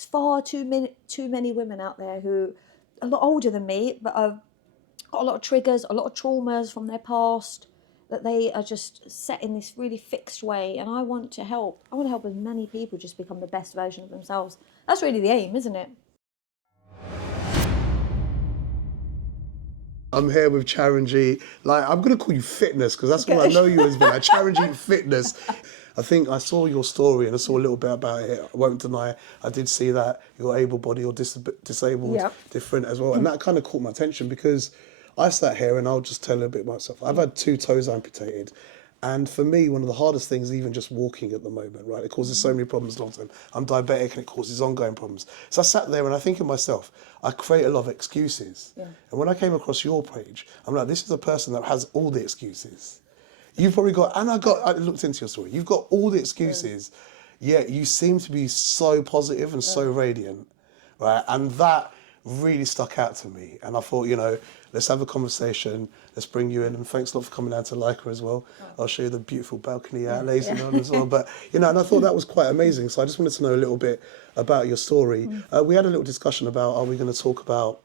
There's far too many women out there who are a lot older than me, but have got a lot of triggers, a lot of traumas from their past, that they are just set in this really fixed way. And I want to help. I want to help as many people just become the best version of themselves. That's really the aim, isn't it? I'm here with Charanjit. Like, I'm going to call you Fitness because that's what I know you as, been like Charanjit Fitness. I think I saw your story and I saw a little bit about it. I won't deny, I did see that you're able-bodied or disabled, Yep. different as well. And that kind of caught my attention because I sat here and I'll just tell a bit myself. I've had 2 toes amputated. And for me, one of the hardest things is even just walking at the moment, right? It causes so many problems long term. I'm diabetic and it causes ongoing problems. So I sat there and I think of myself, I create a lot of excuses. Yeah. And when I came across your page, I'm like, this is a person that has all the excuses. You've probably got, and I looked into your story, you've got all the excuses, yet you seem to be so positive and so radiant, right? And that really stuck out to me. And I thought, let's have a conversation, let's bring you in. And thanks a lot for coming down to Lyca as well. I'll show you the beautiful balcony later on as well. But, and I thought that was quite amazing. So I just wanted to know a little bit about your story. We had a little discussion about, are we going to talk about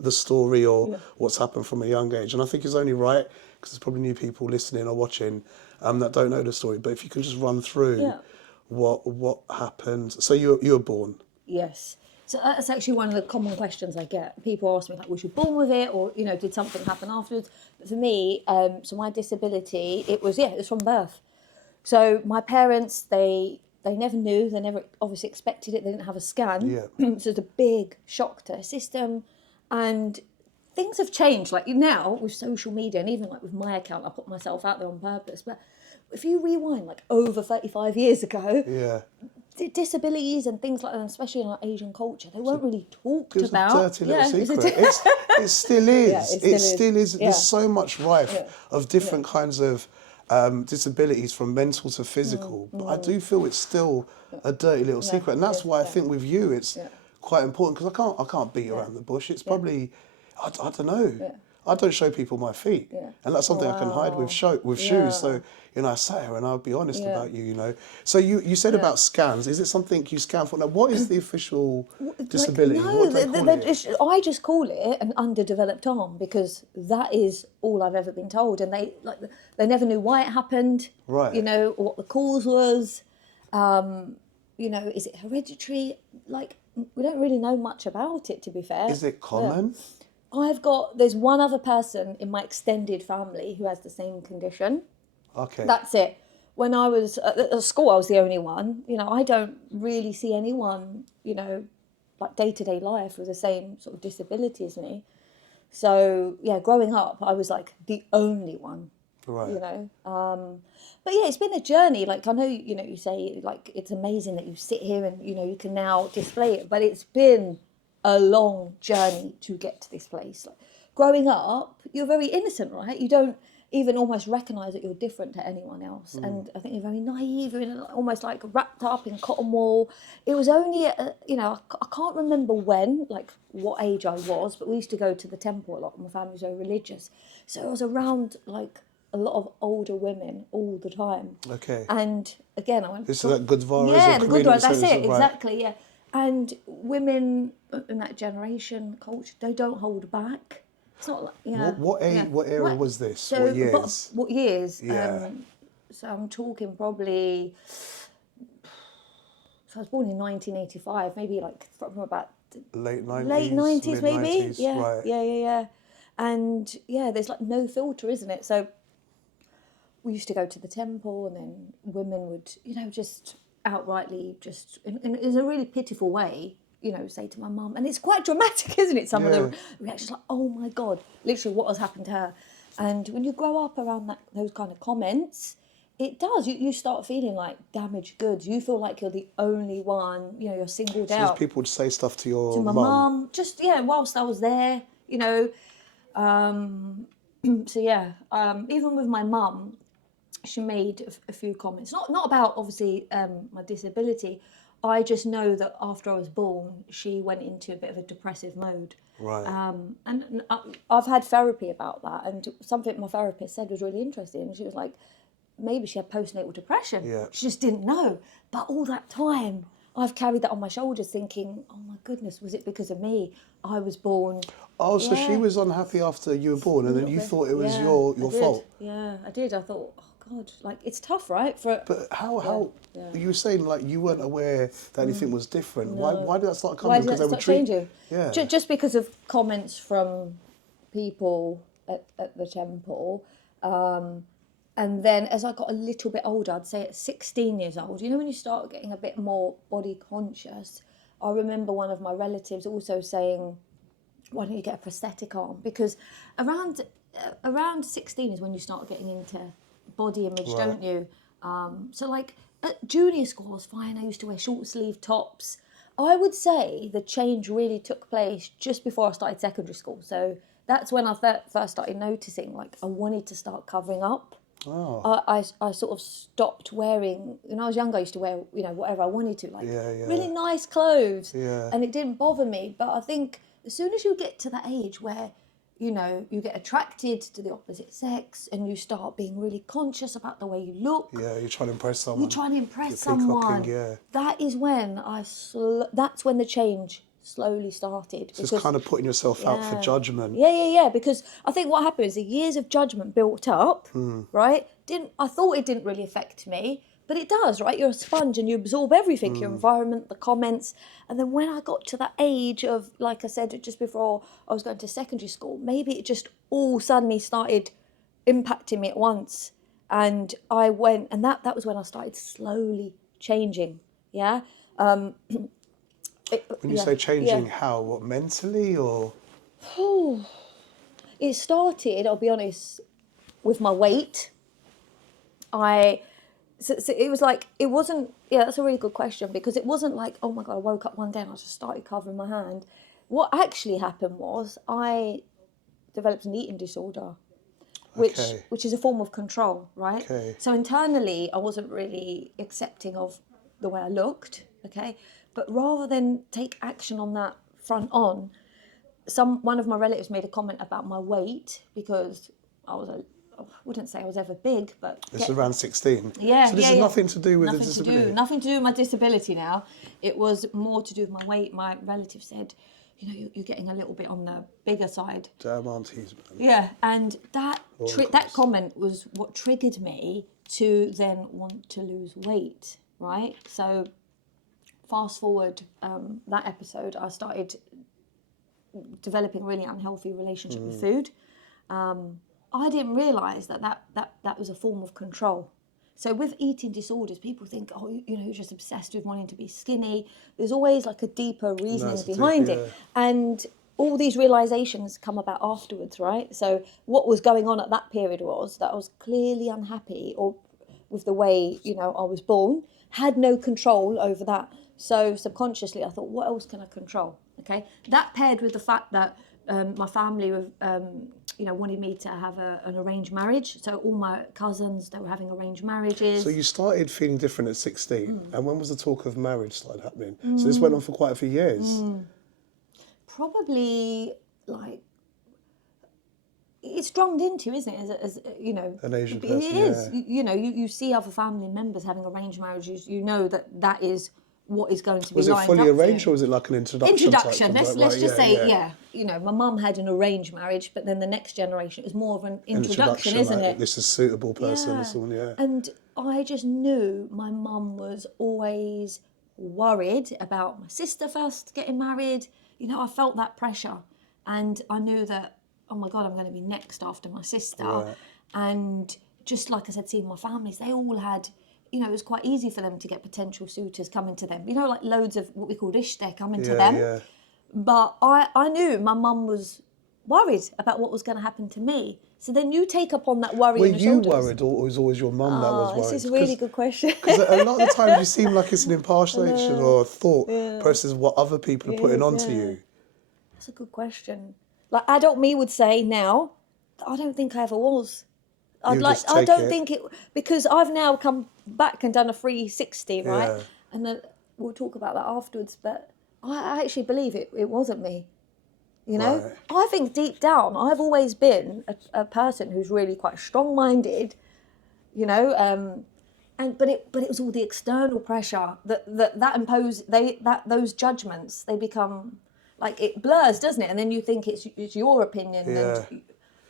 the story or what's happened from a young age? And I think it's only right, because there's probably new people listening or watching that don't know the story. But if you can just run through what happened. So you were born? Yes. So that's actually one of the common questions I get. People ask me, like, was you born with it, or did something happen afterwards? But for me, so my disability, it was from birth. So my parents, they never knew, they never obviously expected it. They didn't have a scan. Yeah. So it's a big shock to the system, and things have changed. Like now with social media, and even like with my account, I put myself out there on purpose. But if you rewind like over 35 years ago, disabilities and things like that, especially in our Asian culture, they weren't really talked about. It's a dirty little secret. It still is. It still is. Yeah. There's so much rife of different kinds of disabilities, from mental to physical. But I do feel it's still a dirty little secret, and that's why I think with you it's quite important, because I can't beat around the bush. It's probably I don't know. I don't show people my feet, and that's something I can hide with shoes. So I sat here and I'll be honest about you. So you said about scans. Is it something you scan for? Now, what is the official disability? What do they call it? I just call it an underdeveloped arm, because that is all I've ever been told, and they never knew why it happened. Right. What the cause was. Is it hereditary? Like, we don't really know much about it, to be fair. Is it common? There's one other person in my extended family who has the same condition. Okay. That's it. When I was at school, I was the only one. I don't really see anyone, like day-to-day life with the same sort of disability as me. So, growing up, I was like the only one. Right. But it's been a journey. Like, I know, you say, like, it's amazing that you sit here and, you can now display it. But it's been a long journey to get to this place. Like, growing up, you're very innocent, right? You don't even almost recognise that you're different to anyone else. And I think you're very naive, you're almost like wrapped up in cotton wool. It was only, I can't remember when, like what age I was, but we used to go to the temple a lot. My family was very religious. So I was around like a lot of older women all the time. Okay. And again, I went... This is that good vibes. Yeah, the good vibes, that's it, exactly, yeah. And women in that generation culture, they don't hold back. It's not like, What era was this? So, what years? What years? Yeah. So I'm talking probably... So I was born in 1985, maybe like from about... Late 90s? Late 90s, maybe? 90s, Yeah, right. yeah. And there's like no filter, isn't it? So we used to go to the temple, and then women would, just outrightly just, in a really pitiful way, say to my mum, and it's quite dramatic, isn't it? Some of the reactions, like, oh my God, literally what has happened to her. And when you grow up around those kind of comments, it does. You start feeling like damaged goods. You feel like you're the only one, you're singled out. So people would say stuff to your mum? To my mum, just, whilst I was there, So even with my mum, she made a few comments, not about obviously my disability. I just know that after I was born, she went into a bit of a depressive mode. Right. And I've had therapy about that, and something my therapist said was really interesting. She was like, maybe she had postnatal depression. Yeah. She just didn't know. But all that time, I've carried that on my shoulders thinking, oh my goodness, was it because of me? I was born. Oh, so she Yeah. was unhappy after you were born, and then you thought it was your I did. fault. Yeah, I did. I thought, oh God, like it's tough, right? For But how you were saying like you weren't aware that anything was different. Why did that start why coming? did Because that they were start changing? Yeah. Just because of comments from people at the temple. And then as I got a little bit older, I'd say at 16 years old, you know, when you start getting a bit more body conscious, I remember one of my relatives also saying, why don't you get a prosthetic arm? Because around 16 is when you start getting into body image, Right. don't you? So like at junior school, I was fine. I used to wear short sleeve tops. I would say the change really took place just before I started secondary school. So that's when I first started noticing, like, I wanted to start covering up. Oh. I sort of stopped wearing, when I was younger, I used to wear, you know, whatever I wanted to, like really nice clothes. Yeah. And it didn't bother me. But I think as soon as you get to that age where, you know, you get attracted to the opposite sex and you start being really conscious about the way you look. Yeah, you're trying to impress someone. You're trying to impress You're someone. peacocking, yeah. That is when that's when the change slowly started. So it's kind of putting yourself out for judgment. Yeah. Because I think what happened is the years of judgment built up, right? I thought it didn't really affect me, but it does, right? You're a sponge and you absorb everything, your environment, the comments. And then when I got to that age of, like I said, just before I was going to secondary school, maybe it just all suddenly started impacting me at once. And I went, and that was when I started slowly changing, yeah? When you say changing, how? What, mentally or? It started, I'll be honest, with my weight. So it was like, it wasn't, that's a really good question, because it wasn't like, oh my God, I woke up one day and I just started covering my hand. What actually happened was I developed an eating disorder, which is a form of control, right? Okay. So internally, I wasn't really accepting of the way I looked, okay? But rather than take action on that front on, one of my relatives made a comment about my weight, because I wouldn't say I was ever big, but... It's around 16? Yeah, So this is nothing to do with the disability? Nothing to do with my disability now. It was more to do with my weight. My relative said, you know, you're getting a little bit on the bigger side. Damn aunties, man. Yeah, and that comment was what triggered me to then want to lose weight, right? So fast forward that episode, I started developing a really unhealthy relationship with food. I didn't realise that was a form of control. So with eating disorders, people think, oh, you know, you're just obsessed with wanting to be skinny. There's always like a deeper reasoning behind it. And all these realisations come about afterwards, right? So what was going on at that period was that I was clearly unhappy with the way, you know, I was born, had no control over that. So subconsciously I thought, what else can I control? Okay, that paired with the fact that my family you know, wanted me to have an arranged marriage. So all my cousins, they were having arranged marriages. So you started feeling different at 16, and when was the talk of marriage started happening? So this went on for quite a few years. Probably, like, it's drummed into, isn't it? As you know, An Asian person, it is. You know, you see other family members having arranged marriages. You know that is what is going to be. Was it lined fully up arranged, or was it like an introduction? Introduction. Let's just say, you know, my mum had an arranged marriage, but then the next generation is more of an introduction, isn't like, it? This is suitable person, or someone, And I just knew my mum was always worried about my sister first getting married. You know, I felt that pressure, and I knew that, oh my God, I'm going to be next after my sister. Right. And just like I said, seeing my families, they all had, you know, it was quite easy for them to get potential suitors coming to them. You know, like loads of what we call rishte coming to them. Yeah. But I knew my mum was worried about what was going to happen to me. So then you take upon that worry Were on your you shoulders. worried, or was always your mum that was worried? This is a really good question. Because a lot of the time you seem like it's an impartiation or a thought process of what other people are putting onto you. That's a good question. Like adult me would say now, I don't think I ever was. I don't think it, because I've now come back and done a 360, right? Yeah. And then we'll talk about that afterwards. But I actually believe it wasn't me. You know, Right. I think deep down, I've always been a person who's really quite strong-minded. You know, but it was all the external pressure that imposed those judgments. They become like, it blurs, doesn't it? And then you think it's your opinion. Yeah.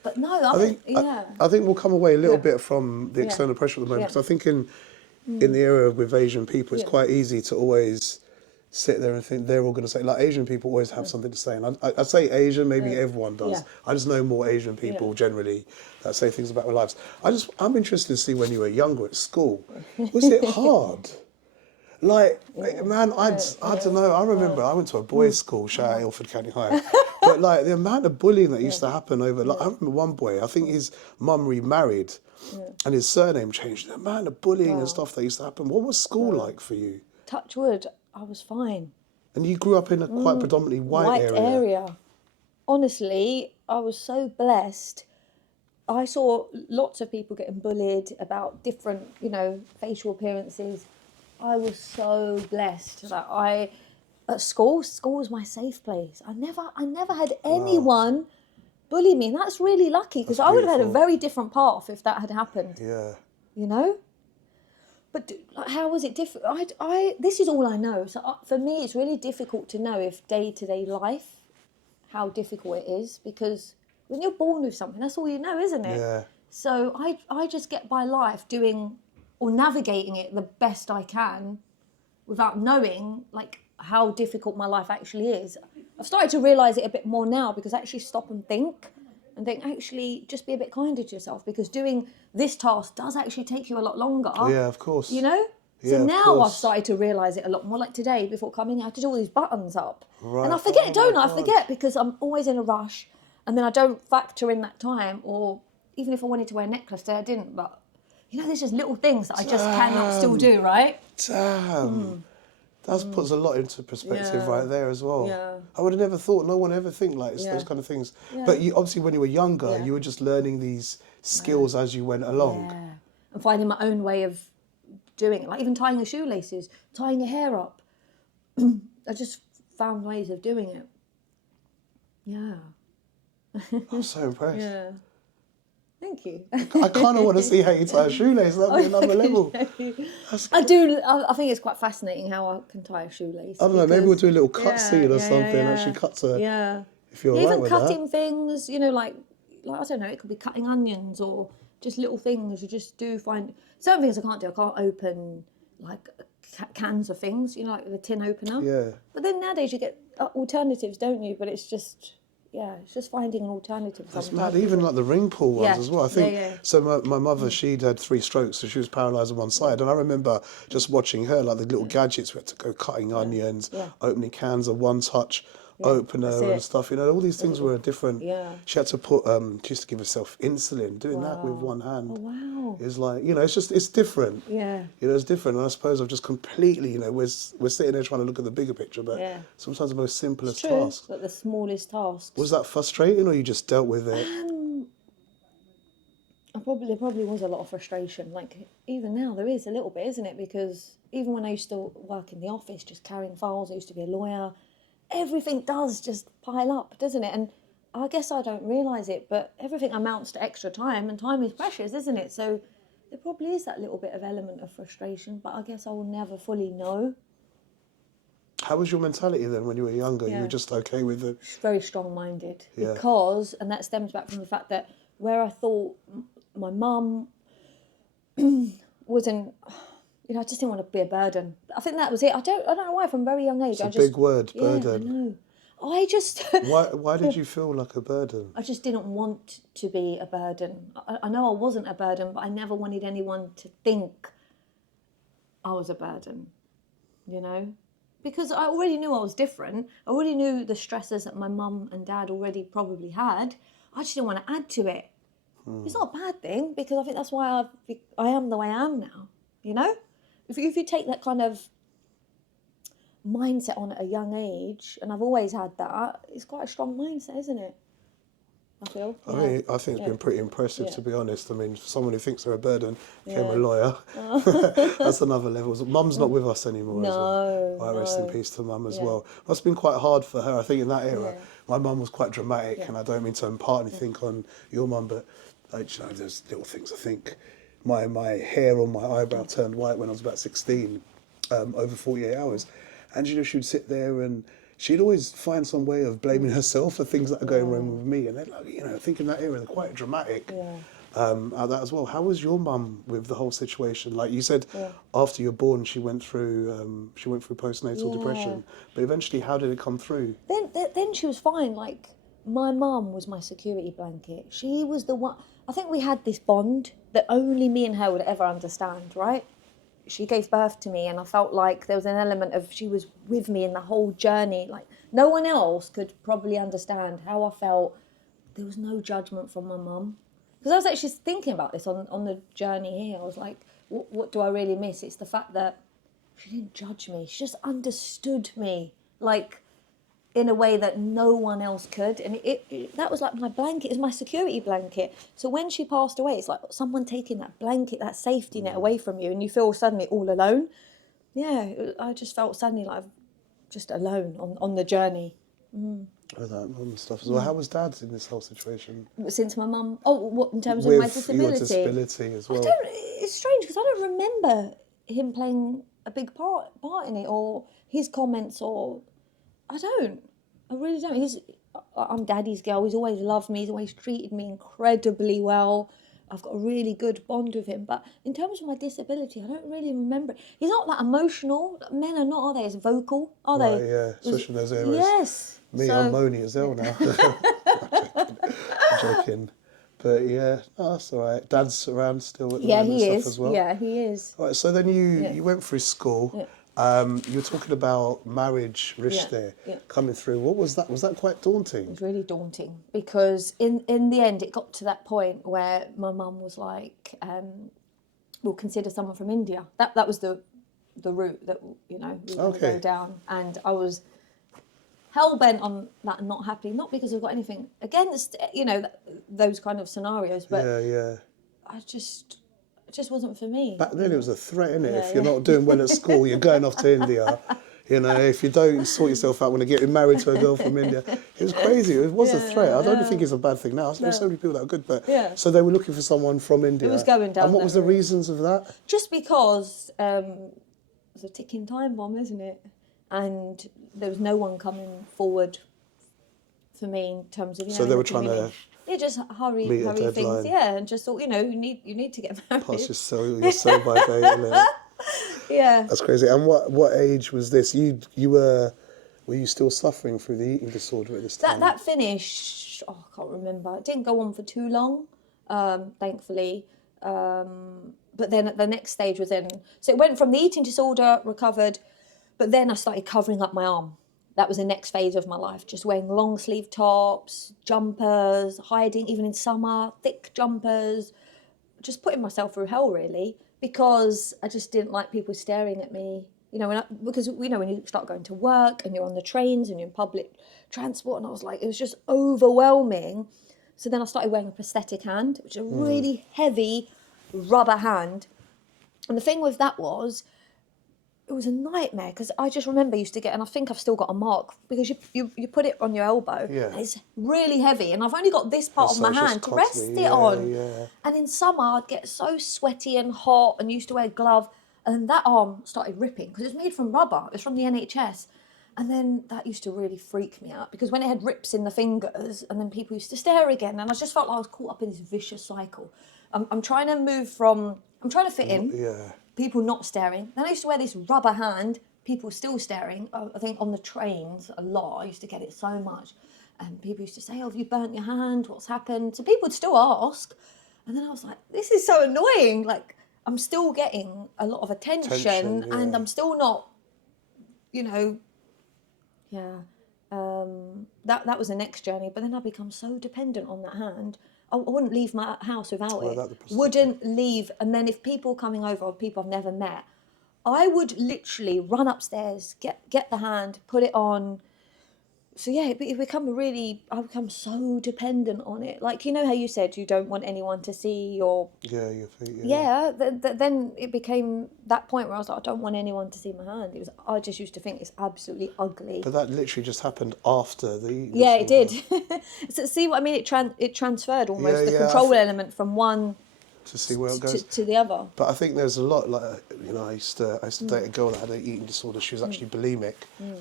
But no, I think yeah. I think we'll come away a little Yeah. bit from the external pressure at the moment, Yeah. because I think in the area with Asian people, it's Yeah. quite easy to always sit there and think they're all going to say, like, Asian people always have something to say. And I say Asian, maybe everyone does. Yeah. I just know more Asian people generally that say things about their lives. I'm interested to see when you were younger at school, was it hard? Like, man, I don't know. I remember I went to a boys' school, shout out Ilford County High. But like the amount of bullying that used to happen over, like, I remember one boy, I think his mum remarried and his surname changed. The amount of bullying and stuff that used to happen. What was school like for you? Touch wood, I was fine. And you grew up in a quite predominantly white area. Honestly, I was so blessed. I saw lots of people getting bullied about different, facial appearances. I was so blessed that at school was my safe place. I never had anyone bully me, and that's really lucky, because I would have had a very different path if that had happened. Yeah. But like, how was it different? This is all I know. So for me, it's really difficult to know if day-to-day life, how difficult it is, because when you're born with something, that's all you know, isn't it? Yeah. So I just get by life doing or navigating it the best I can without knowing like how difficult my life actually is. I've started to realise it a bit more now, because I actually stop and think actually just be a bit kinder to yourself, because doing this task does actually take you a lot longer. Yeah, of course. So now I've started to realise it a lot more. Like today, before coming, I had to do all these buttons up. Right. And I forget, don't I? I forget, because I'm always in a rush, and then I don't factor in that time. Or even if I wanted to wear a necklace today, I didn't. But there's just little things that I just cannot still do, right? Damn. That puts a lot into perspective right there as well. Yeah. I would have never thought, no one ever think like those kind of things. Yeah. But you obviously, when you were younger, you were just learning these skills as you went along. Yeah. And finding my own way of doing it. Like even tying your shoelaces, tying your hair up. I just found ways of doing it. Yeah. I'm so impressed. Yeah. Thank you. I kind of want to see how you tie a shoelace. That'd be another level. I do. I think it's quite fascinating how I can tie a shoelace. I don't know. Maybe we'll do a little cut scene or something. Actually, cuts a. Yeah. If you're alright even with cutting that. things. Like I don't know. It could be cutting onions or just little things. You just do find certain things I can't do. I can't open like cans of things. Like the tin opener. Yeah. But then nowadays you get alternatives, don't you? But it's just. Yeah, it's just finding an alternative. That's mad. Even like the ring pull ones as well. I think so. My mother, she'd had 3 strokes, so she was paralysed on one side. And I remember just watching her, like the little gadgets. We had to go cutting onions, opening cans, a one-touch opener and stuff. All these things were different. Yeah. She had to put. She used to give herself insulin. Doing that with one hand. Oh wow. It's like it's different. Yeah. It's different. And I suppose I've just completely. We're sitting there trying to look at the bigger picture, but sometimes the most simplest tasks. Like the smallest tasks. Was that frustrating, or you just dealt with it? There probably was a lot of frustration. Like even now there is a little bit, isn't it? Because even when I used to work in the office, just carrying files, I used to be a lawyer. Everything does just pile up, doesn't it? And I guess I don't realise it, but everything amounts to extra time, and time is precious, isn't it? So there probably is that little bit of element of frustration, but I guess I will never fully know. How was your mentality then when you were younger? You were just okay with it? Very strong-minded. Because, and that stems back from the fact that where I thought my mum wasn't... I just didn't want to be a burden. I think that was it. I don't know why. From a very young age, it's a big word, burden. Yeah, I know. I just... Why did you feel like a burden? I just didn't want to be a burden. I know I wasn't a burden, but I never wanted anyone to think I was a burden, Because I already knew I was different. I already knew the stresses that my mum and dad already probably had. I just didn't want to add to it. It's not a bad thing, because I think that's why I am the way I am now, If you take that kind of mindset on at a young age, and I've always had that, it's quite a strong mindset, isn't it? I feel. I mean, I think it's been pretty impressive, to be honest. I mean, for someone who thinks they're a burden, became a lawyer, that's another level. Mum's not with us anymore as well. I rest in peace to Mum as well. Must have been quite hard for her, I think, in that era. My mum was quite dramatic, and I don't mean to impart anything on your mum, but there's little things I think my hair on my eyebrow turned white when I was about 16, over 48 hours. And you know, she would sit there and she'd always find some way of blaming herself for things that are going wrong with me. And they're like, you know, I think in that era they're quite dramatic. At that as well. How was your mum with the whole situation? Like you said, after you're born, she went through postnatal depression. But eventually, how did it come through? Then she was fine. Like, my mum was my security blanket. She was the one. I think we had this bond that only me and her would ever understand, right? She gave birth to me, and I felt like there was an element of she was with me in the whole journey. Like, no one else could probably understand how I felt. There was no judgment from my mum. Because I was actually thinking about this on the journey here. I was like, what do I really miss? It's the fact that she didn't judge me. She just understood me, like, in a way that no one else could. And that was like my blanket, it was my security blanket. So when she passed away, it's like someone taking that blanket, that safety net away from you, and you feel suddenly all alone. Yeah, I just felt suddenly like just alone on the journey. With that and stuff as well. How was Dad in this whole situation? Since my mum, what in terms of my disability? Your disability as well. It's strange because I don't remember him playing a big part in it, or his comments, or I really don't. I'm Daddy's girl. He's always loved me. He's always treated me incredibly well. I've got a really good bond with him. But in terms of my disability, I don't really remember. He's not that emotional. Men are not, are they, as vocal, are they? Yeah, especially in those areas. Yes. Me, I'm moany as hell now. I'm joking. But yeah, that's all right. Dad's around still at the moment and stuff as well. Yeah, he is. All right, so then you went through school. You were talking about marriage, rishta, coming through. What was that? Was that quite daunting? It was really daunting because in the end it got to that point where my mum was like, we'll consider someone from India. That was the route that, you know, we were going to go down. And I was hell-bent on that and not happy, not because I've got anything against, you know, those kind of scenarios, but it just wasn't for me. Back then it was a threat, innit? If you're not doing well at school, you're going off to India. You know, if you don't sort yourself out when you're getting married to a girl from India. It was crazy. It was a threat. I don't think it's a bad thing now. There's so many people that are good, but so they were looking for someone from India. It was going down. And what was the reasons of that? Just because it's a ticking time bomb, isn't it? And there was no one coming forward for me in terms of, you know. So they were trying to just hurry things, and just thought, you know, you need to get married. Pass your sell by date, innit? Yeah. That's crazy. And what age was this? Were you still suffering through the eating disorder at this time? That finished, I can't remember. It didn't go on for too long, thankfully. But then the next stage was so it went from the eating disorder, recovered, but then I started covering up my arm. That was the next phase of my life, just wearing long sleeve tops, jumpers, hiding, even in summer, thick jumpers, just putting myself through hell, really, because I just didn't like people staring at me. You know, because you know, when you start going to work and you're on the trains and you're in public transport, and I was like, it was just overwhelming. So then I started wearing a prosthetic hand, which is a really heavy rubber hand. And the thing with that was, it was a nightmare, because I just remember I used to get, and I think I've still got a mark, because you put it on your elbow, and it's really heavy, and I've only got this part of my hand to rest it on. And in summer I'd get so sweaty and hot, and used to wear a glove, and then that arm started ripping, because it was made from rubber, it was from the NHS. And then that used to really freak me out, because when it had rips in the fingers, and then people used to stare again, and I just felt like I was caught up in this vicious cycle. I'm trying to fit in, people not staring. Then I used to wear this rubber hand, people still staring. I think on the trains a lot, I used to get it so much. And people used to say, oh, have you burnt your hand? What's happened? So people would still ask. And then I was like, this is so annoying. Like, I'm still getting a lot of attention and I'm still not, you know, that was the next journey. But then I become so dependent on that hand. I wouldn't leave my house without it. Wouldn't leave. And then if people coming over, or people I've never met, I would literally run upstairs, get the hand, put it on. So yeah, I become so dependent on it. Like, you know how you said you don't want anyone to see your... your feet. Then it became that point where I was like, I don't want anyone to see my hand. I just used to think it's absolutely ugly. But that literally just happened after the... Yeah, it did. So see what I mean? It transferred almost the control element from one to see where it goes. to the other. But I think there's a lot, like, you know, I used to date a girl that had an eating disorder. She was actually bulimic,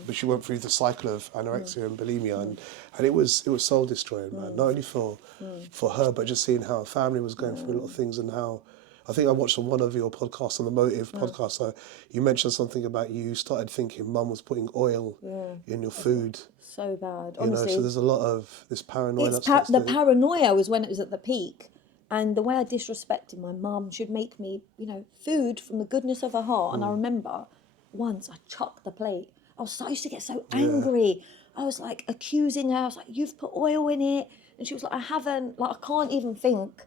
but she went through the cycle of anorexia and bulimia, and it was soul destroying, man. Not only for her, but just seeing how her family was going through a lot of things, and how, I think I watched on one of your podcasts, on the Motive podcast, so you mentioned something about you started thinking mum was putting oil in your food. So bad, You know, honestly. so there's a lot of this paranoia. The paranoia was when it was at the peak. And the way I disrespected my mum, she'd make me, you know, food from the goodness of her heart. And I remember once I chucked the plate. I used to get so angry. I was like accusing her. I was like, you've put oil in it. And she was like, I haven't. Like, I can't even think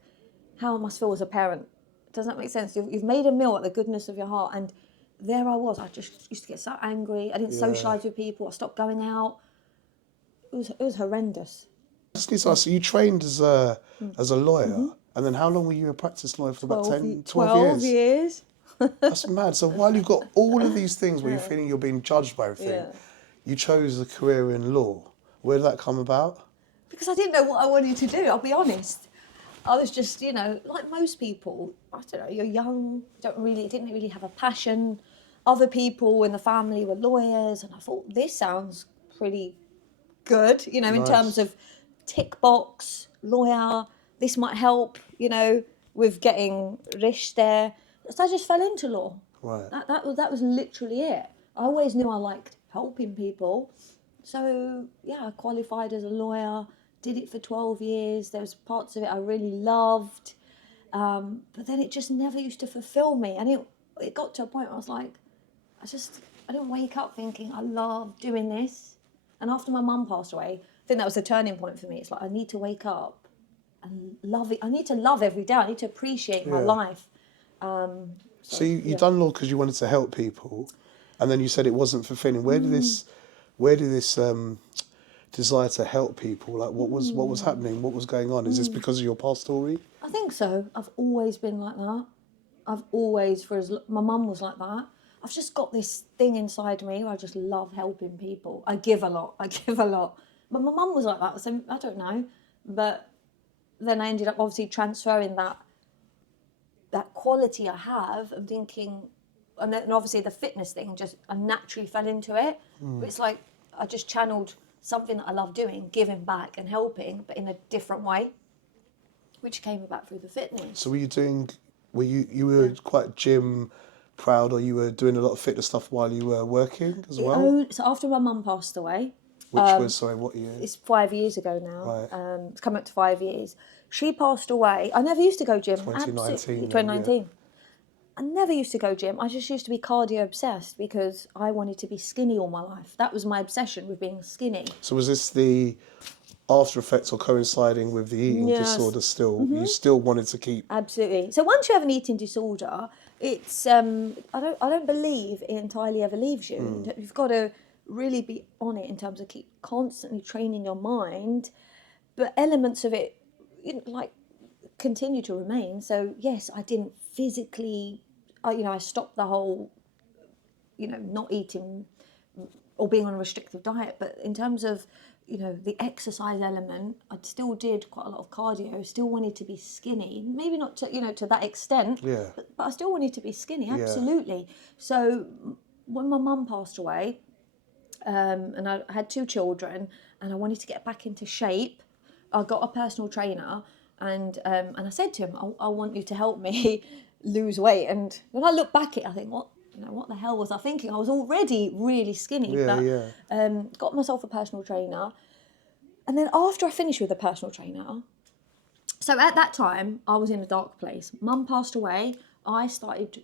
how I must feel as a parent. Doesn't that make sense? You've made a meal at the goodness of your heart. And there I was. I just used to get so angry. I didn't socialise with people. I stopped going out. It was horrendous. So you trained as a lawyer, and then how long were you a practice lawyer for? About 12 years. That's mad. So while you've got all of these things where you're feeling you're being judged by everything, you chose a career in law. Where did that come about? Because I didn't know what I wanted to do, I'll be honest. I was just, you know, like most people, I don't know, you're young, didn't really have a passion. Other people in the family were lawyers, and I thought, this sounds pretty good, you know, in terms of tick box, lawyer, this might help, you know, with getting rich there. So I just fell into law. Right. That was literally it. I always knew I liked helping people. So, yeah, I qualified as a lawyer, did it for 12 years. There was parts of it I really loved. But then it just never used to fulfill me. And it got to a point where I was like, I didn't wake up thinking, I love doing this. And after my mum passed away, I think that was the turning point for me. It's like, I need to wake up and love it. I need to love every day. I need to appreciate my life. So you done law because you wanted to help people, and then you said it wasn't fulfilling. Where did this desire to help people, like what was happening? What was going on? Is this because of your past story? I think so. I've always been like that. My mum was like that. I've just got this thing inside me where I just love helping people. I give a lot. But my mum was like that, so I don't know. But then I ended up obviously transferring that quality I have of thinking, and then obviously the fitness thing, I naturally fell into it. But it's like I just channeled something that I love doing, giving back and helping, but in a different way, which came about through the fitness. So were you were quite gym proud, or you were doing a lot of fitness stuff while you were working as well? So after my mum passed away, which was, sorry, what year? It's 5 years ago now. Right. It's coming up to 5 years. She passed away. I never used to go gym. 2019. 2019. Yeah. I never used to go gym. I just used to be cardio obsessed because I wanted to be skinny all my life. That was my obsession, with being skinny. So was this the after effects or coinciding with the eating disorder still? You still wanted to keep... Absolutely. So once you have an eating disorder, it's I don't believe it entirely ever leaves you. You've got to really be on it in terms of keep constantly training your mind, but elements of it, like, continue to remain. So yes, I didn't physically, I stopped the whole, not eating or being on a restrictive diet, but in terms of, the exercise element, I still did quite a lot of cardio, still wanted to be skinny, maybe not to, to that extent, but I still wanted to be skinny, absolutely. So when my mum passed away, and I had 2 children, and I wanted to get back into shape, I got a personal trainer, and I said to him, I want you to help me lose weight. And when I look back at it, I think, what the hell was I thinking? I was already really skinny. Got myself a personal trainer. And then after I finished with the personal trainer, so at that time, I was in a dark place. Mum passed away. I started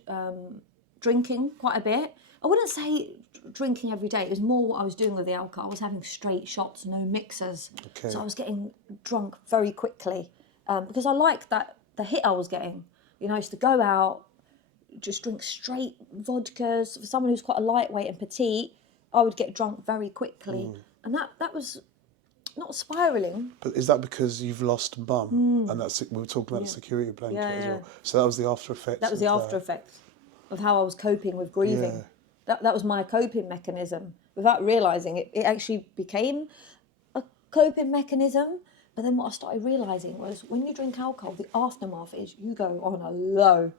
drinking quite a bit. I wouldn't say drinking every day. It was more what I was doing with the alcohol. I was having straight shots, no mixers. Okay. So I was getting drunk very quickly because I liked the hit I was getting. I used to go out, just drink straight vodkas. For someone who's quite a lightweight and petite, I would get drunk very quickly. And that was not spiralling. But is that because you've lost mum? And we were talking about the security blanket as well. So that was the after effects. That was the after effects of how I was coping with grieving. Yeah. That was my coping mechanism. Without realising it, it actually became a coping mechanism. But then what I started realising was when you drink alcohol, the aftermath is you go on a low.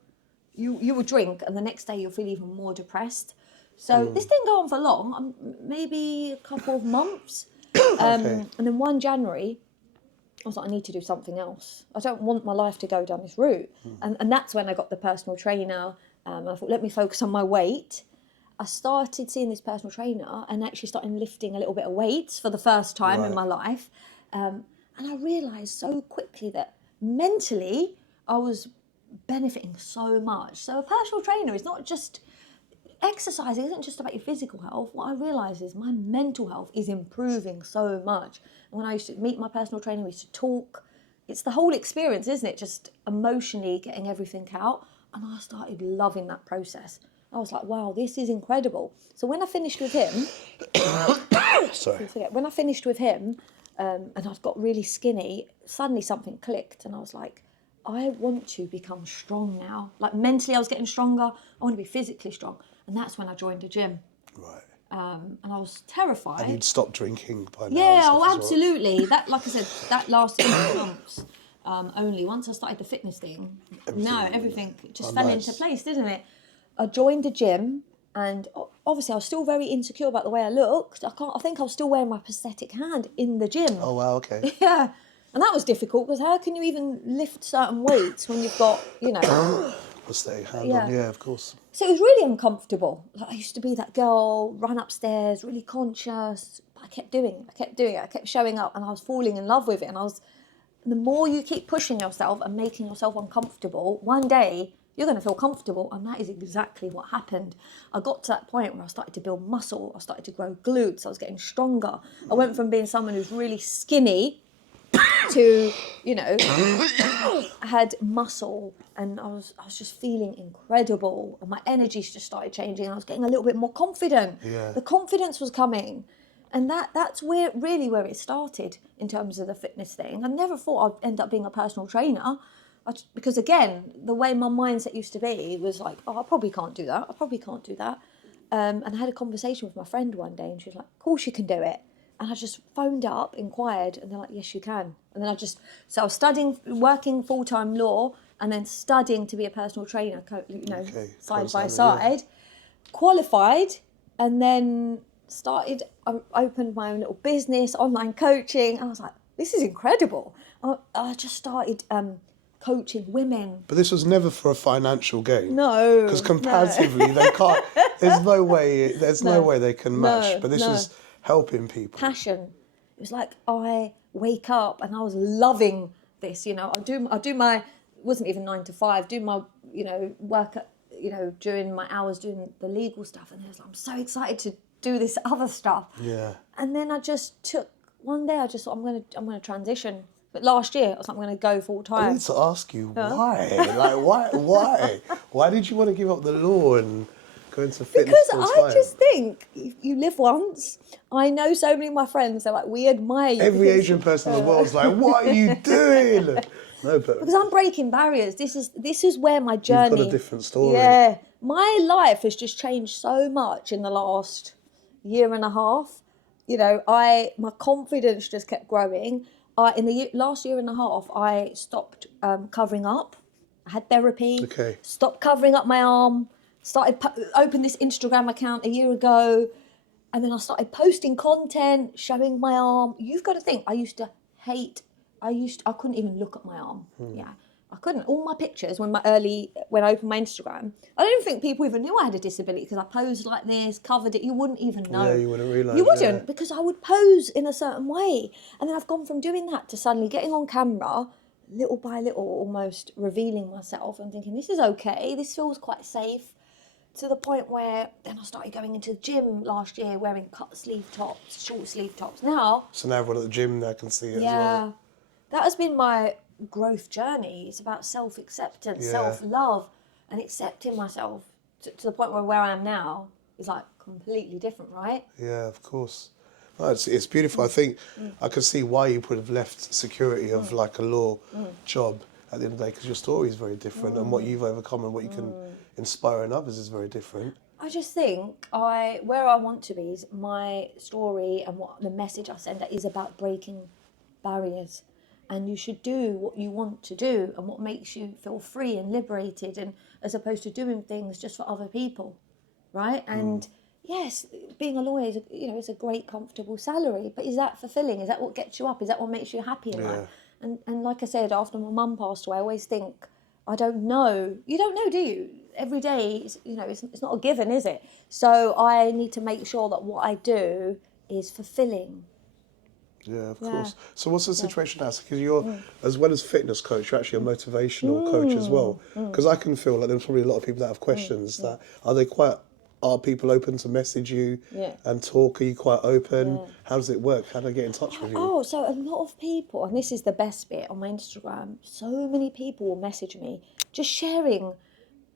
You will drink and the next day you'll feel even more depressed. So this didn't go on for long, maybe a couple of months. Okay. And then one January, I was like, I need to do something else. I don't want my life to go down this route. And that's when I got the personal trainer. I thought, let me focus on my weight. I started seeing this personal trainer and actually started lifting a little bit of weights for the first time in my life. And I realised so quickly that mentally I was benefiting so much. So a personal trainer is not just exercising, isn't just about your physical health. What I realised is my mental health is improving so much. And when I used to meet my personal trainer, we used to talk. It's the whole experience, isn't it? Just emotionally getting everything out. And I started loving that process. I was like, wow, this is incredible. So when I finished with him, Sorry. when I finished with him, and I'd got really skinny, suddenly something clicked, and I was like, I want to become strong now. Like mentally, I was getting stronger. I want to be physically strong, and that's when I joined a gym. Right. And I was terrified. And you'd stopped drinking by now. Yeah, and stuff oh, as well. absolutely. That, like I said, that lasted 2 months. Only once I started the fitness thing, everything just fell into place, didn't it? I joined the gym, and obviously I was still very insecure about the way I looked. I think I was still wearing my prosthetic hand in the gym. Oh wow, okay. Yeah, and that was difficult because how can you even lift certain weights when you've got, Prosthetic hand on, yeah, of course. So it was really uncomfortable. Like, I used to be that girl, run upstairs, really conscious. But I kept doing it. I kept showing up, and I was falling in love with it. And the more you keep pushing yourself and making yourself uncomfortable, one day you're going to feel comfortable. And that is exactly what happened. I got to that point where I started to build muscle. I started to grow glutes. I was getting stronger. I went from being someone who's really skinny to, I had muscle, and I was just feeling incredible, and my energies just started changing. I was getting a little bit more confident. Yeah. The confidence was coming, and that's where it started in terms of the fitness thing. I never thought I'd end up being a personal trainer, because again, the way my mindset used to be was like, oh, I probably can't do that. And I had a conversation with my friend one day, and she was like, of course you can do it. And I just phoned up, inquired, and they're like, yes, you can. And then I was working full-time law, and then studying to be a personal trainer, side by side, qualified, and then I opened my own little business, online coaching. And I was like, this is incredible. I just started coaching women. But this was never for a financial gain. No. Because comparatively, they can't, there's no way they can match. But this was helping people. Passion. It was like I wake up and I was loving this. I do my, wasn't even 9 to 5. Do my work during my hours doing the legal stuff, and I was like, I'm so excited to do this other stuff. Yeah. And then I just took one day. I just thought I'm gonna transition. But last year I was like, I'm gonna go full time. I need to ask you why. Like why did you want to give up the law and go into fitness full time? I just think you live once. I know so many of my friends, they're like, we admire you. Every Asian person in the world is like, what are you doing? No, but because I'm breaking barriers. This is where my journey. You've got a different story. Yeah, my life has just changed so much in the last year and a half. My confidence just kept growing. In the last year and a half, I stopped covering up. I had therapy. Okay. Stopped covering up my arm. Opened this Instagram account a year ago, and then I started posting content, showing my arm. You've got to think, I couldn't even look at my arm. Yeah, I couldn't. All my pictures, when I opened my Instagram, I don't think people even knew I had a disability because I posed like this, covered it. You wouldn't even know. Yeah, you wouldn't realise. You wouldn't, because I would pose in a certain way. And then I've gone from doing that to suddenly getting on camera, little by little, almost revealing myself and thinking, this is okay, this feels quite safe. To the point where then I started going into the gym last year wearing cut sleeve tops, short sleeve tops. Now, So now everyone at the gym there can see it as well. yeah, that has been my growth journey. It's about self-acceptance, self-love, and accepting myself to the point where I am now is like completely different, right? Yeah, of course. No, it's beautiful. I think I can see why you would have left security of like a law job at the end of the day, because your story is very different and what you've overcome and what you can inspire in others is very different. I just think where I want to be is my story and what the message I send out is about breaking barriers. and you should do what you want to do and what makes you feel free and liberated, and as opposed to doing things just for other people, right? And yes, being a lawyer is, it's a great comfortable salary, but is that fulfilling? Is that what gets you up? Is that what makes you happy in life? And like I said, after my mum passed away, I always think, I don't know. You don't know, do you? Every day, it's not a given, is it? So I need to make sure that what I do is fulfilling. Yeah, of course. So what's the situation now? Because you're, as well as fitness coach, you're actually a motivational coach as well. Because I can feel like there's probably a lot of people that have questions. That are people open to message you and talk? Are you quite open? How does it work? How do they get in touch with you? Oh, so a lot of people, and this is the best bit on my Instagram, so many people will message me just sharing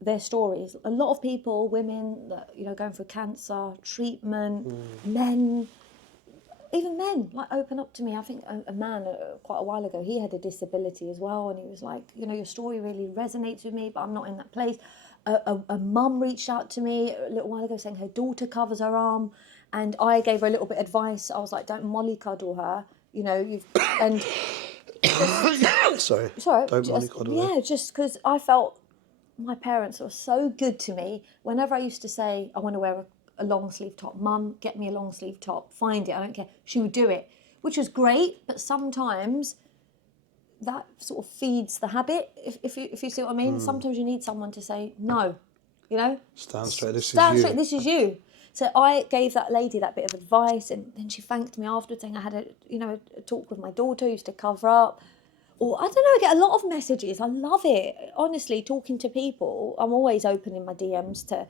their stories. A lot of people, women that, going through cancer, treatment, men, even men, like, open up to me. I think a man quite a while ago, he had a disability as well, and he was like, your story really resonates with me, but I'm not in that place. A mum reached out to me a little while ago saying her daughter covers her arm, and I gave her a little bit of advice. I was like, don't mollycoddle her, and Sorry. Don't mollycoddle her. yeah, just because I felt my parents were so good to me. Whenever I used to say, I want to wear a long sleeve top, Mum, get me a long sleeve top, find it, I don't care, she would do it, which was great, but sometimes that sort of feeds the habit, if you see what I mean. Sometimes you need someone to say, no, Stand straight, this stand is straight, you. this is you. So I gave that lady that bit of advice, and then she thanked me afterwards, saying I had a talk with my daughter who used to cover up. Or, I don't know, I get a lot of messages. I love it. Honestly, talking to people, I'm always open in my DMs to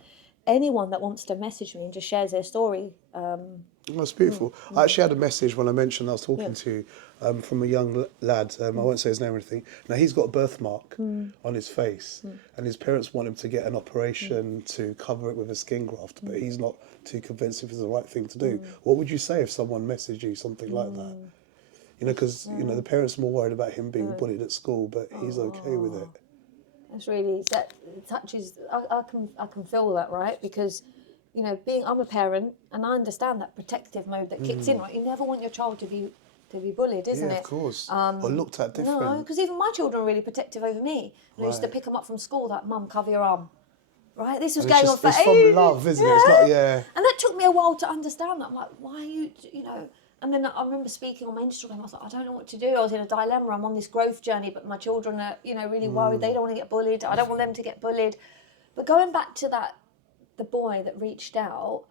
anyone that wants to message me and just shares their story. That's beautiful. I actually had a message when I mentioned I was talking to you from a young lad. I won't say his name or anything. Now, he's got a birthmark on his face, and his parents want him to get an operation to cover it with a skin graft, but he's not too convinced if it's the right thing to do. What would you say if someone messaged you something like that? Because the parents are more worried about him being bullied at school, but he's okay with it. That's really, that touches, I can feel that, right? Because, I'm a parent, and I understand that protective mode that kicks in, right? You never want your child to be bullied, isn't it? Yeah, of course. Or looked at different. No, because even my children are really protective over me. And I used to Right. pick them up from school, that, Mum, cover your arm. Right? This was And it's going on just, for it's ages. from love, isn't it? It's not, And that took me a while to understand that. I'm like, why are you, And then I remember speaking on my Instagram, I was like, I don't know what to do. I was in a dilemma. I'm on this growth journey, but my children are, really worried. They don't want to get bullied. I don't want them to get bullied. But going back to that, the boy that reached out,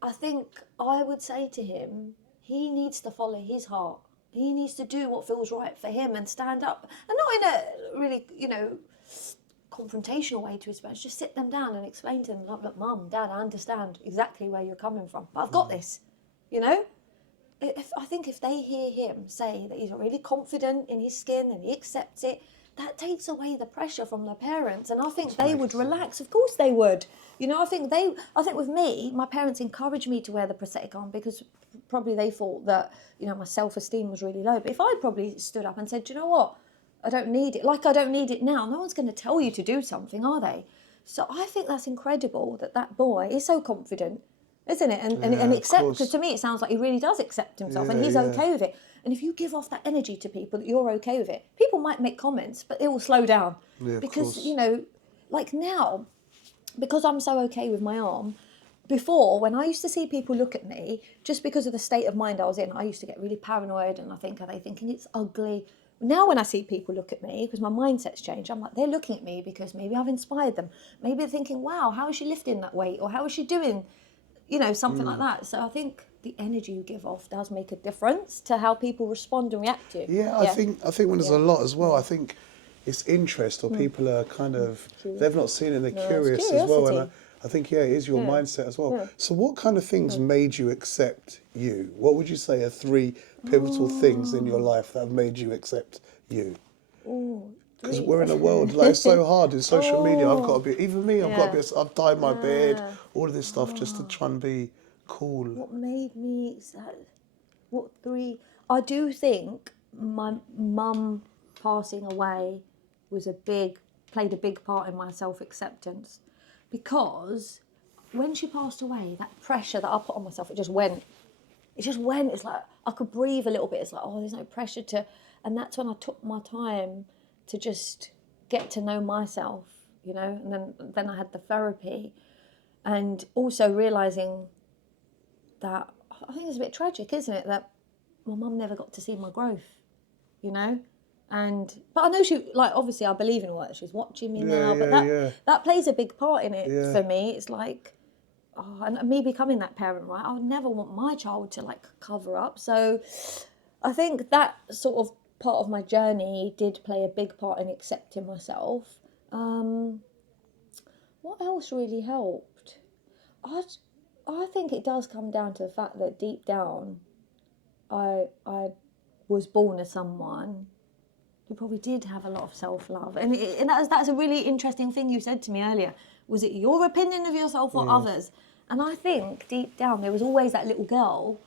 I think I would say to him, he needs to follow his heart. He needs to do what feels right for him and stand up. And not in a really, confrontational way to his parents. Just sit them down and explain to them, look, Mum, Dad, I understand exactly where you're coming from, but I've got this, I think if they hear him say that he's really confident in his skin and he accepts it, that takes away the pressure from the parents, and I think they would relax. Of course they would. I think with me, my parents encouraged me to wear the prosthetic arm because probably they thought that, my self-esteem was really low. But if I probably stood up and said, do you know what? I don't need it. Like I don't need it now. No one's going to tell you to do something, are they? So I think that's incredible that boy is so confident, isn't it? And accept, because to me it sounds like he really does accept himself and he's okay with it. And if you give off that energy to people that you're okay with it, people might make comments, but it will slow down. Because, like now, because I'm so okay with my arm, before, when I used to see people look at me, just because of the state of mind I was in, I used to get really paranoid and I think, are they thinking it's ugly? Now when I see people look at me, because my mindset's changed, I'm like, they're looking at me because maybe I've inspired them. Maybe they're thinking, wow, how is she lifting that weight? Or how is she doing, something like that. So I think the energy you give off does make a difference to how people respond and react to you. Yeah, I think when there's a lot as well, I think it's interest, or people are kind of, they've not seen it and they're curious as well. And I think, it is your mindset as well. So what kind of things made you accept you? What would you say are 3 pivotal things in your life that have made you accept you? Because we're in a world, like, it's so hard in social media. I've got to be, even me, I've dyed my beard, all of this stuff just to try and be cool. What made me, what 3, I do think my mum passing away played a big part in my self-acceptance, because when she passed away, that pressure that I put on myself, it just went. it just went. It's like I could breathe a little bit. It's like, oh, there's no pressure to, and that's when I took my time to just get to know myself, you know. And then I had the therapy, and also realizing that I think it's a bit tragic, isn't it, that my mum never got to see my growth, you know. But I know she, like, obviously I believe in all that. She's watching me now, but that plays a big part in it for me. It's like, oh, and me becoming that parent, right? I would never want my child to like cover up. So I think that sort of part of my journey did play a big part in accepting myself. What else really helped? I think it does come down to the fact that deep down, I was born as someone who probably did have a lot of self-love. And that's a really interesting thing you said to me earlier. Was it your opinion of yourself or others? And I think deep down there was always that little girl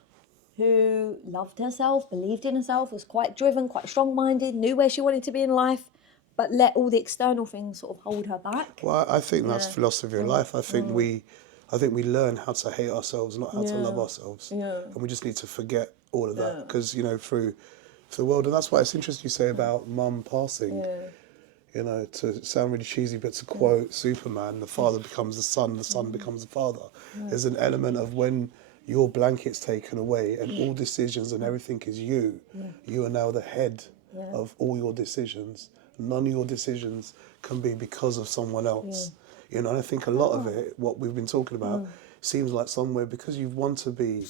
who loved herself, believed in herself, was quite driven, quite strong-minded, knew where she wanted to be in life, but let all the external things sort of hold her back. Well, I think that's philosophy of life. I think we learn how to hate ourselves, not how to love ourselves. And we just need to forget all of that because, you know, through the world. And that's why it's interesting you say about mum passing. You know, to sound really cheesy, but to quote Superman, the father becomes the son becomes the father. There's an element of when your blanket's taken away and all decisions and everything is you. You are now the head of all your decisions. None of your decisions can be because of someone else. You know, and I think a lot of it, what we've been talking about, seems like somewhere because you want to be,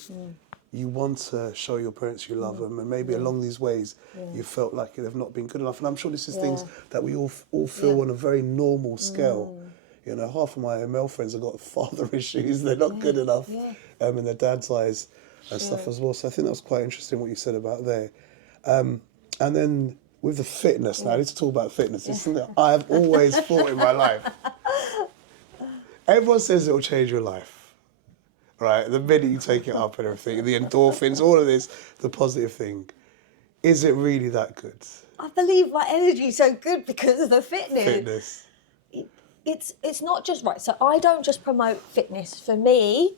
you want to show your parents you love them, and maybe along these ways you felt like they've not been good enough. And I'm sure this is things that we all feel on a very normal scale. You know, half of my male friends have got father issues; they're not good enough in their dad's eyes and stuff as well. So I think that was quite interesting what you said about there. And then with the fitness, now I need to talk about fitness. It's something that I've always thought in my life. Everyone says it will change your life. Right, the minute you take it up and everything, the endorphins, all of this, the positive thing. Is it really that good? I believe my energy is so good because of the Fitness. It's not just right. So I don't just promote fitness. For me,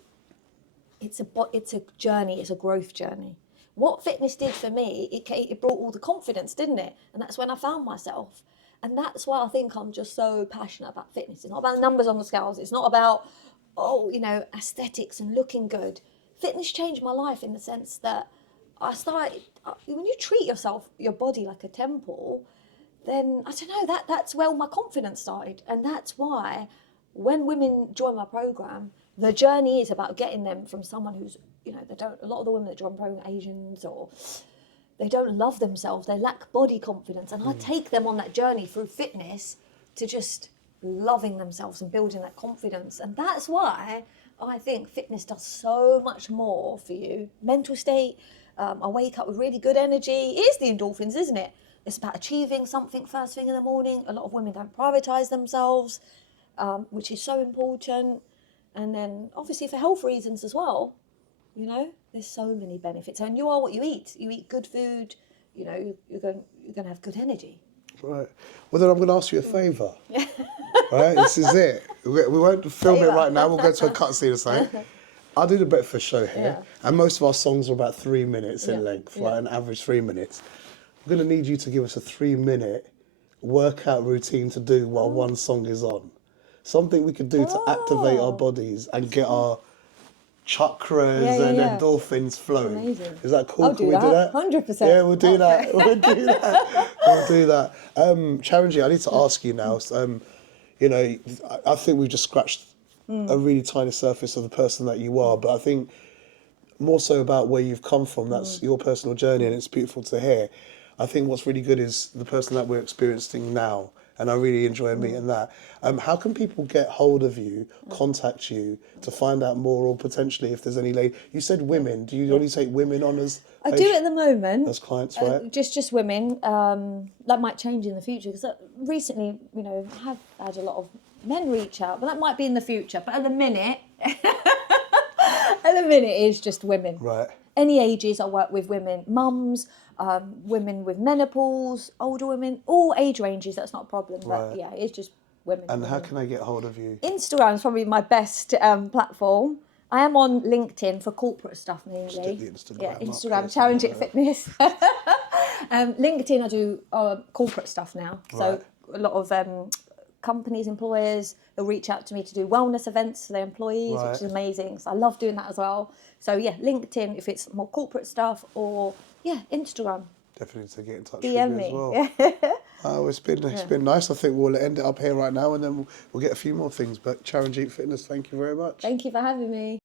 it's a journey. It's a growth journey. What fitness did for me, it brought all the confidence, didn't it? And that's when I found myself. And that's why I think I'm just so passionate about fitness. It's not about numbers on the scales. It's not about, oh, you know, aesthetics and looking good. Fitness changed my life in the sense that I started, when you treat yourself, your body like a temple, then, I don't know, that's where my confidence started. And that's why when women join my program, the journey is about getting them from someone who's, you know, a lot of the women that join the program are Asians, or they don't love themselves, they lack body confidence. And I take them on that journey through fitness to just loving themselves and building that confidence. And that's why I think fitness does so much more for you. Mental state, I wake up with really good energy. It is the endorphins, isn't it? It's about achieving something first thing in the morning. A lot of women don't prioritise themselves, which is so important. And then obviously for health reasons as well, you know, there's so many benefits. And you are what you eat. You eat good food, you know, you're going to have good energy. Right. Well, then I'm going to ask you a favour. Right, this is it. We won't film it right now. We'll go to a cutscene or something. I do the breakfast show here, and most of our songs are about 3 minutes in length, right? An average 3 minutes. I'm going to need you to give us a 3-minute workout routine to do while one song is on. Something we could do to activate our bodies and get our chakras and endorphins flowing. Amazing. Is that cool? I'll Can do we do that? 100%. Yeah, we'll do that. We'll do that. We'll do that. Charanjit, I need to ask you now. You know, I think we've just scratched a really tiny surface of the person that you are, but I think more so about where you've come from. That's your personal journey, and it's beautiful to hear. I think what's really good is the person that we're experiencing now, and I really enjoy meeting that. How can people get hold of you, contact you to find out more, or potentially if there's any lady? You said women. Do you only take women on as? I do at the moment. As clients, right? Just women. That might change in the future because recently, you know, I have had a lot of men reach out, but that might be in the future. But at the minute, it is just women. Right. Any ages, I work with women, mums, women with menopause, older women, all age ranges. That's not a problem. But yeah, it's just women. And how can I get hold of you? Instagram is probably my best platform. I am on LinkedIn for corporate stuff mainly. Stick the Instagram Yeah, up Instagram, here Charanjit somewhere. Fitness. LinkedIn, I do corporate stuff now. So Right. a lot of companies, employers, they'll reach out to me to do wellness events for their employees, which Right. is amazing. So I love doing that as well. So yeah, LinkedIn if it's more corporate stuff, or yeah, Instagram. Definitely to get in touch with DM you as me. well. Oh, it's been nice. I think we'll end it up here right now, and then we'll get a few more things. But Charanjit Fitness, thank you very much. Thank you for having me.